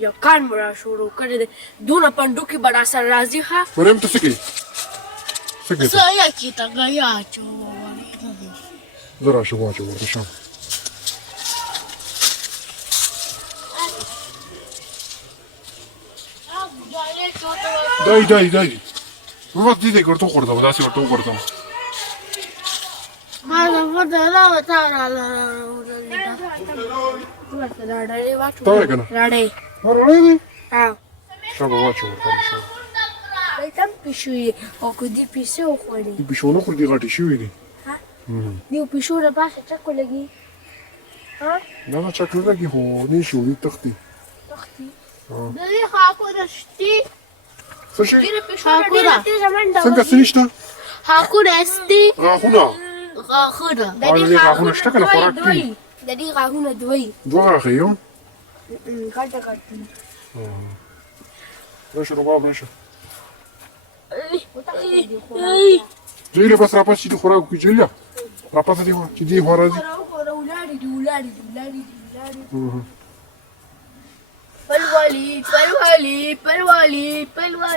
یو کار مو را شروع کړی دی دونه پنډوکي به راسره راځي ښه مریم ته څه کوې څه کوې زه یکې ته ګیا اچوم زه راشه واچوم ورته شام دای ما دې دې ورته وغورځوم داسې ورته وغورځوم ما زه ورته راوته راډۍ واچو ته وایې که نه راډۍ راړی دی او شابه واچو ورته شام دی هم پیشو یې او که دې پیسې وخوړي پیشو نه خوري دې غټې شوي دي دیو پیشو د پاسه چک ولګي نه چک نه لګي خو نه شي ولي تختې تختې د دې خاکونه شتي څه شي خاکونه څنګه څه نشته خاکونه شتي غاښونه غاښونه د دې غاښونه شته که نه خوراک کوي د دې غاښونه دوی دوه غاښې یو ګټه راشه رباب راشه جیله بس راپاس چې دې خوراک وکړي جیله راپاسه دې چې دې خوا راځي ولاړې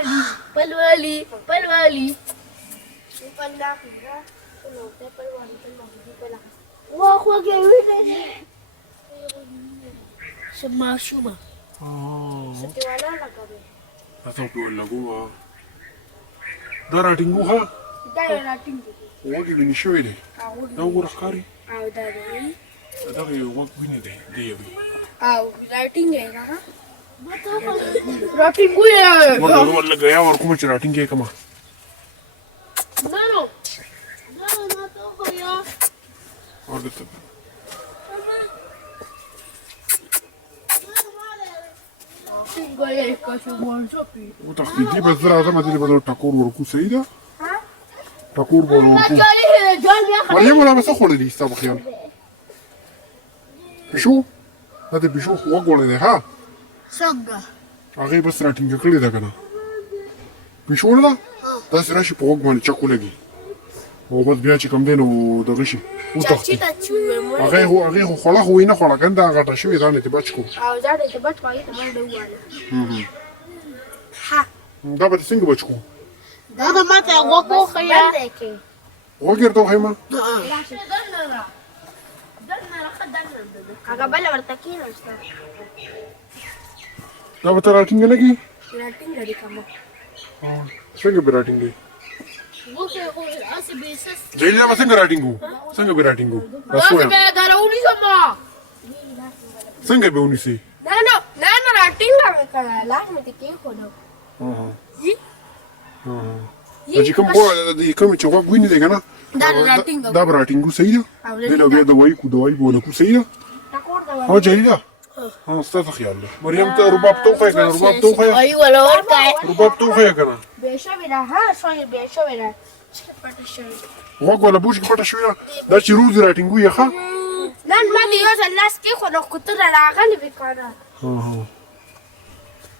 دي پلوالي واخوږې وینې څه ماشومه څه دې ولاړه کوې تاسو په لګو دا راټینګو ها دا یې راټینګ وګړي ویني شوی دی دا وګوره ښکاري او دا دی دغه یو وګ ویني دی دی یو او راټینګ یې هغه راټینګ یې ور لګیا ور کوم چې راټینګ یې کما نو ته خو یا ورته څنګه کاشو ورځپی او تختی دی بس زرا زما دې بدل ټکور ورکو صحیح ده ټکور ورکو مریم ولا بس خور دي ستا بخیال بشو دا دې بشو وګورې ده ها څنګه هغه بس راټینګ کړی ده کنه بشو نه دا سره شي په وګ باندې چکو لګي او بس بیا چې کوم دی نو دغه شي او تختی هغه خلا خو نه خلا کنده غټه شوی ځان ته بچ کو او دا دې بچ کوي ته باندې واله ها دا به څنګه بچ کو دا د ماته وکو خیا وګورته خیمه هغه بل ورته کېناسته دا به تر راټینګ لګي راټینګ لري کوم څنګه به راټینګ جیله به څنګه راټینګو څنګه به راټینګو رسویا څنګه به ونیسي نه راټینګ کړه لاس مې کې خورو چې کوم چې وګ ویني دی کنه دا به راټینګو صحیح ده دله بیا دوايي بوله کو صحیح ده او جیله ها ستاسو خیال ده مریم ته رباب توخه کنه رباب توخه ای ولا ورکه رباب توخه کنه بشویره ها شوی بشویره پټه شوی وګ ولا بوش کې پټه شوی دا چې روز راټینګو یې ښه نن ما دې یو ځل لاس کې خو نو کوتره راغلی وکړه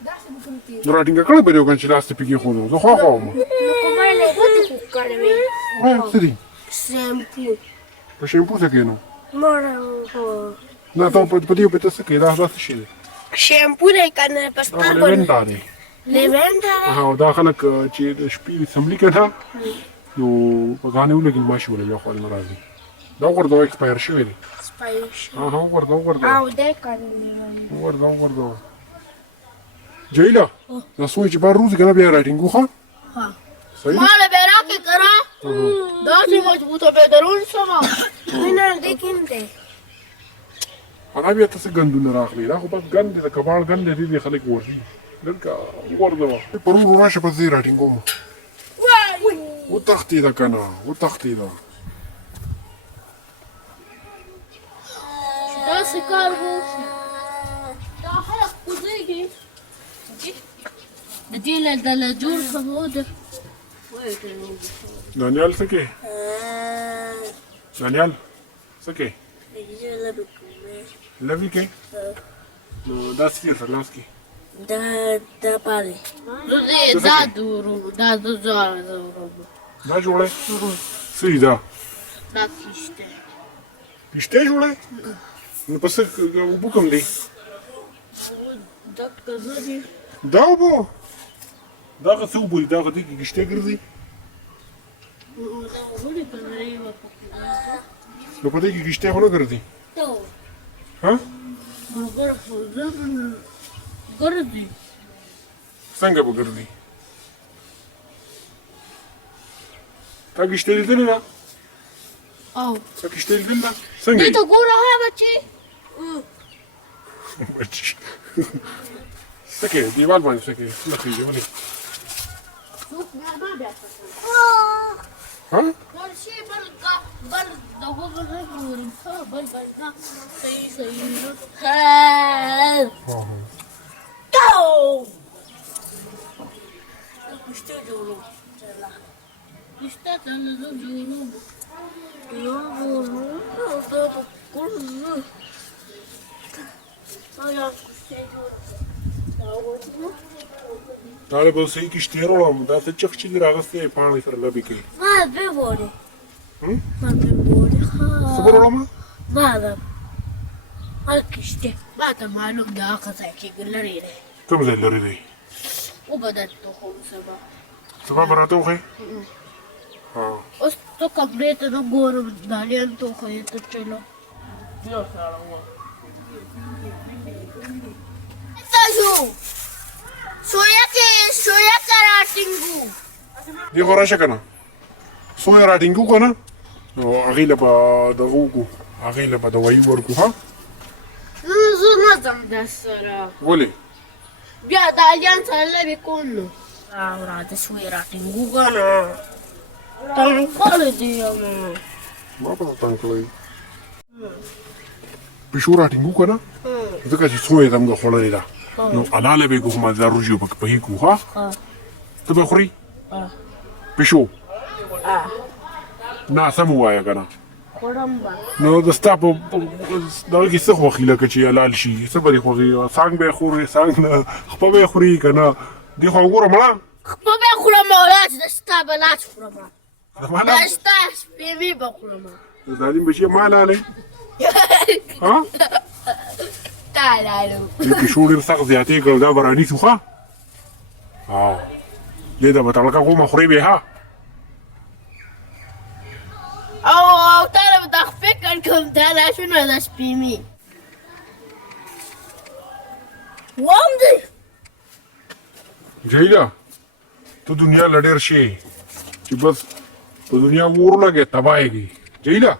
دا څه بکمتي راټینګ کړه به یو کنه لاس ته پیږي خو نو خو نو کومه له غوته کړې ها څه دي شیمپو په شیمپو څه کېنو مور نه ته په دې په تاسو کې دا راځي شي شیمپو نه کنه پستر لیوندا دی لیوندا او دا خلک چې د شپې سملی کړه نو په غانې ولګي ماشي ولې خو نه راځي دا ورته ایکسپایر شوی دی سپایش ورته او دې کړی ورته جیله دا سوی چې بار روز کنه بیا راټینګو ها صحیح مال به راکې کرا دا چې مضبوطه به درون سما نه دې کینته انا بیا تاسو ګندونه راغلی دا خو بس ګند د کباړ ګند دي خلک ورشي دلته ورته پرون راشه په زی راټینګو و تختی دا کنه و تختی دا دا سکار وو دا خلک کوزيږي د دې له جوړ خو ده دانیال څه کې دانیال څه کې لوي کې نو دا څه سره لاس کې دا پاره دا دورو دا زار دا جوړه څه دا کشته جوړه نو پس وبکم دی دکه زدي دا وبو دغه څه وبو دغه دې کې کشته ګرځي دا ولې کنه یې نو په دې کې کشته هونه ګرځي ته ها مګر خو ځم ګرځي څنګه به ګرځي تا کشته لیدلې ده او تا کشته لیدلې ده څنګه دې ته ګوره ها بچي بچي سکه دیوال باندې سکه لکه یې ولې څوک نه بیا ها ورشي بل د هغه غږ ورم ها بل صحیح ها تو کشته جوړو چلا کشته چلا جوړو یو دا کول آیا کشته جوړو دا له بل صحیح کشته وروړم دا څه چخ چې راغستې پاڼې سره لبي کوي ما به وره ما به وره ها صبر وروړم ماذا؟ الكشتة بعد ما لوك دا قصاكي قلري لي کوم ځای لري دی وبدت تخوم سبا سبا به راته وښایي ها اوس تو کمرې ته نه ګورم دالیان تو خو یې ته چلو تاسو سویا کراټینګو دی خو راشه که نه سوی راټینګو که نه نو هغې له به دغه وکړو هغې له به دوایي ورکړو ها زه نه ځم در سره ولې بیا دالیان سره لرې کوم نو راته سوی راټینګو که نه تنګ کړی دی یم ما په تنګ کړی پیشو راټینګو که نه ځکه چې سوی یې زموږ خوړلې ده نو حلاله به یې کړو خو مزدار روژې به پکې کړو ها ته به خورې پیشو نه سم ووایه که نه خورم به نو د ستا په دغه کې څه خوښي لکه چې حلال شي څه به دې خوښي څانګ به یې خورې څانګ نه خپه به یې خوري که نه دې خو وګوره مړه خپه به یې خورم او لاس د ستا به لاس خورم زما د لاس ستا سپېمې به خورم د ظالم بچی ما لالی ها تا لالو دې پیشو ډېر سخت زیاتې کړ دا به رانیسو ښه دې ته به تړکه کومه خورې به ها او تا له به دا فکر کوم دا لاسونه د سپېمې وام دی جیله ته دنیا له ډېر شې چې بس په دنیا ور لګې تباه یې جیله